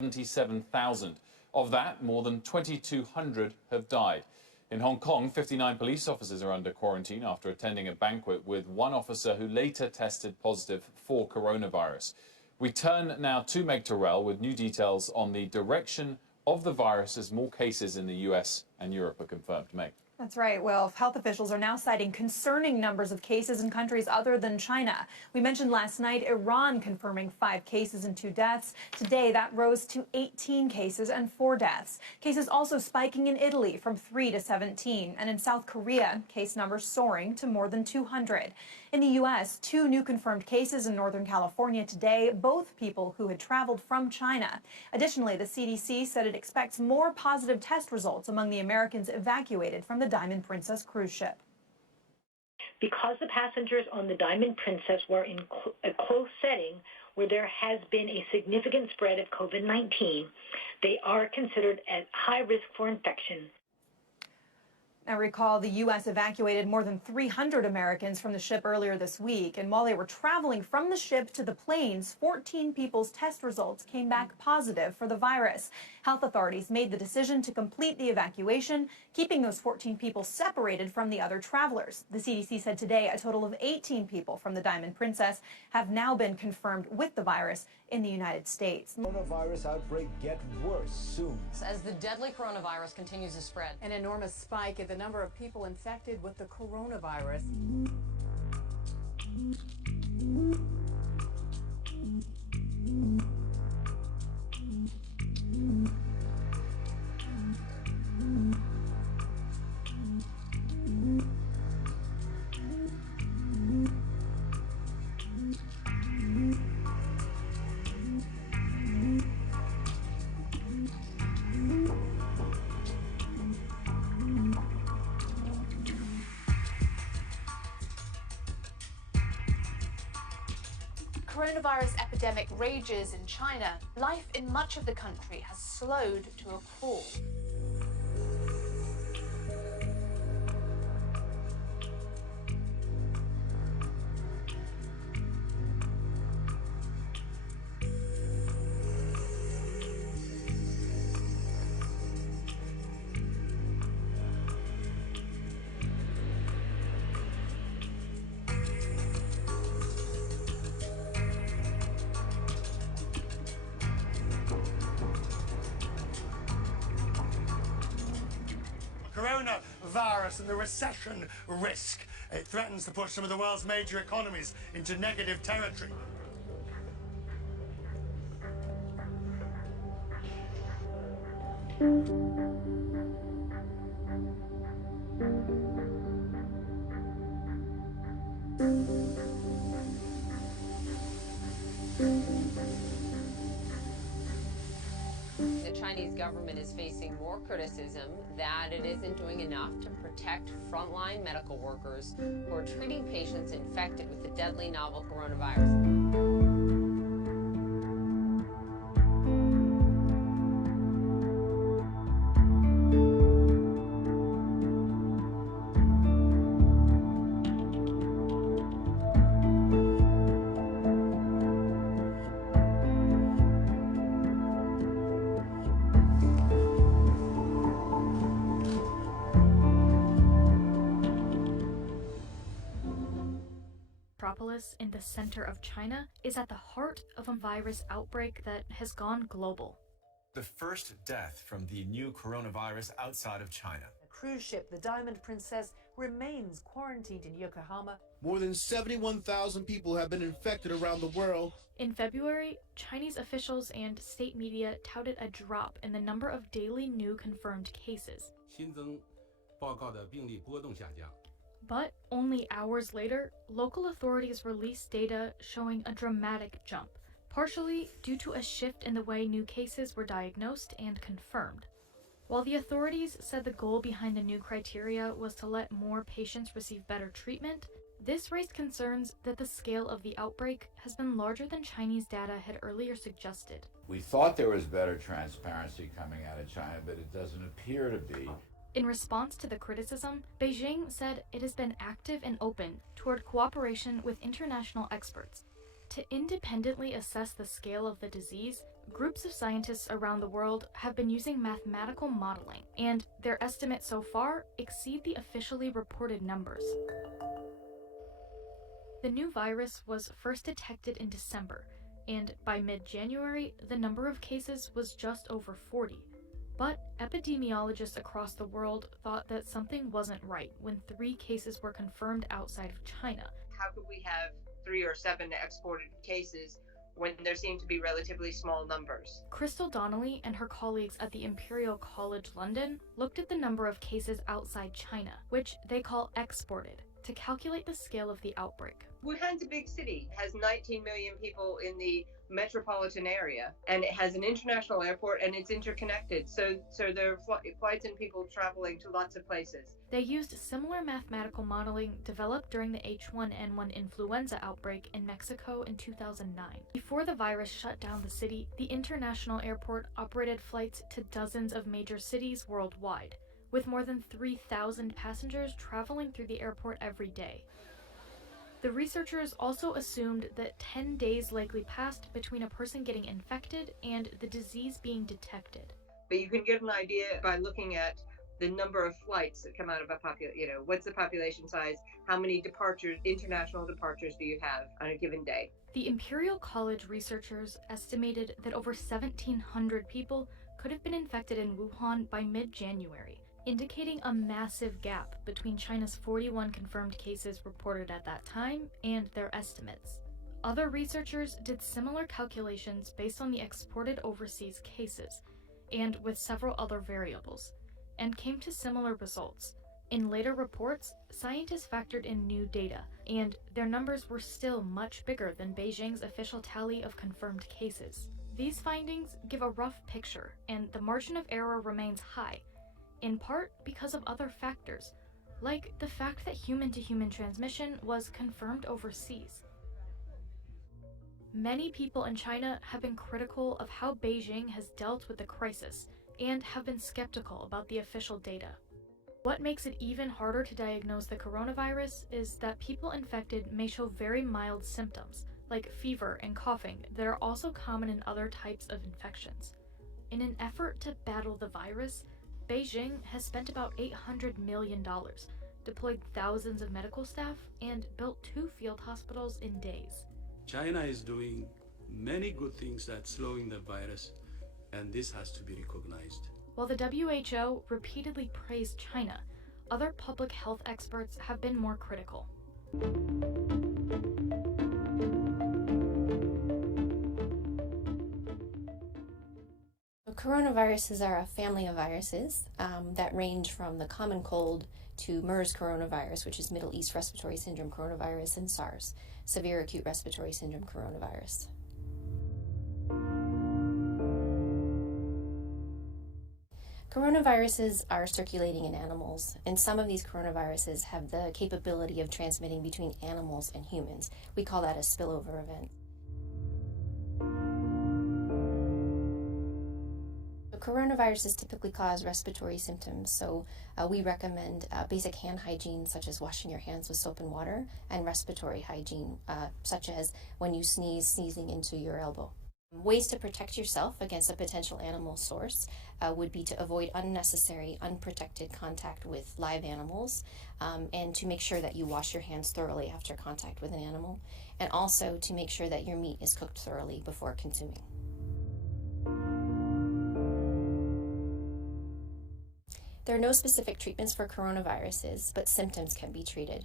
77,000. Of that, more than 2,200 have died. In Hong Kong, 59 police officers are under quarantine after attending a banquet with one officer who later tested positive for coronavirus. We turn now to Meg Terrell with new details on the direction of the virus as more cases in the US and Europe are confirmed. Meg. That's right. Well, health officials are now citing concerning numbers of cases in countries other than China. We mentioned last night Iran confirming 5 cases and 2 deaths. Today, that rose to 18 cases and 4 deaths. Cases also spiking in Italy from 3 to 17. And in South Korea, case numbers soaring to more than 200. In the U.S., 2 new confirmed cases in Northern California today, both people who had traveled from China. Additionally, the CDC said it expects more positive test results among the Americans evacuated from the Diamond Princess cruise ship. Because the passengers on the Diamond Princess were in a close setting where there has been a significant spread of COVID-19, they are considered at high risk for infection. Now recall the U.S. evacuated more than 300 Americans from the ship earlier this week. And while they were traveling from the ship to the planes, 14 people's test results came back positive for the virus. Health authorities made the decision to complete the evacuation, keeping those 14 people separated from the other travelers. The CDC said today a total of 18 people from the Diamond Princess have now been confirmed with the virus in the United States. Coronavirus outbreak get worse soon. As the deadly coronavirus continues to spread. An enormous spike in the number of people infected with the coronavirus. Coronavirus epidemic rages in China. Life in much of the country has slowed to a crawl. Coronavirus and the recession risk. It threatens to push some of the world's major economies into negative territory. The Chinese government is facing more criticism that it isn't doing enough to protect frontline medical workers who are treating patients infected with the deadly novel coronavirus. Metropolis in the center of China is at the heart of a virus outbreak that has gone global. The first death from the new coronavirus outside of China. A cruise ship, the Diamond Princess, remains quarantined in Yokohama. More than 71,000 people have been infected around the world. In February, Chinese officials and state media touted a drop in the number of daily new confirmed cases. But only hours later, local authorities released data showing a dramatic jump, partially due to a shift in the way new cases were diagnosed and confirmed. While the authorities said the goal behind the new criteria was to let more patients receive better treatment, this raised concerns that the scale of the outbreak has been larger than Chinese data had earlier suggested. We thought there was better transparency coming out of China, but it doesn't appear to be. In response to the criticism, Beijing said it has been active and open toward cooperation with international experts. To independently assess the scale of the disease, groups of scientists around the world have been using mathematical modeling, and their estimates so far exceed the officially reported numbers. The new virus was first detected in December, and by mid-January, the number of cases was just over 40. But epidemiologists across the world thought that something wasn't right when 3 cases were confirmed outside of China. How could we have 3 or 7 exported cases when there seem to be relatively small numbers? Crystal Donnelly and her colleagues at the Imperial College London looked at the number of cases outside China, which they call exported, to calculate the scale of the outbreak. Wuhan's a big city. It has 19 million people in the metropolitan area, and it has an international airport, and it's interconnected. So there are flights and people traveling to lots of places. They used similar mathematical modeling developed during the H1N1 influenza outbreak in Mexico in 2009. Before the virus shut down the city, the international airport operated flights to dozens of major cities worldwide, with more than 3,000 passengers traveling through the airport every day. The researchers also assumed that 10 days likely passed between a person getting infected and the disease being detected. But you can get an idea by looking at the number of flights that come out of a population. What's the population size? How many departures, international departures, do you have on a given day? The Imperial College researchers estimated that over 1,700 people could have been infected in Wuhan by mid-January, indicating a massive gap between China's 41 confirmed cases reported at that time and their estimates. Other researchers did similar calculations based on the exported overseas cases, and with several other variables, and came to similar results. In later reports, scientists factored in new data, and their numbers were still much bigger than Beijing's official tally of confirmed cases. These findings give a rough picture, and the margin of error remains high, in part because of other factors, like the fact that human-to-human transmission was confirmed overseas. Many people in China have been critical of how Beijing has dealt with the crisis and have been skeptical about the official data. What makes it even harder to diagnose the coronavirus is that people infected may show very mild symptoms, like fever and coughing, that are also common in other types of infections. In an effort to battle the virus, Beijing has spent about $800 million, deployed thousands of medical staff, and built 2 field hospitals in days. China is doing many good things that's slowing the virus, and this has to be recognized. While the WHO repeatedly praised China, other public health experts have been more critical. Coronaviruses are a family of viruses that range from the common cold to MERS coronavirus, which is Middle East Respiratory Syndrome coronavirus, and SARS, Severe Acute Respiratory Syndrome coronavirus. Coronaviruses are circulating in animals, and some of these coronaviruses have the capability of transmitting between animals and humans. We call that a spillover event. Coronaviruses typically cause respiratory symptoms, so we recommend basic hand hygiene, such as washing your hands with soap and water, and respiratory hygiene, such as when you sneeze, sneezing into your elbow. Ways to protect yourself against a potential animal source would be to avoid unnecessary, unprotected contact with live animals, and to make sure that you wash your hands thoroughly after contact with an animal, and also to make sure that your meat is cooked thoroughly before consuming. There are no specific treatments for coronaviruses, but symptoms can be treated.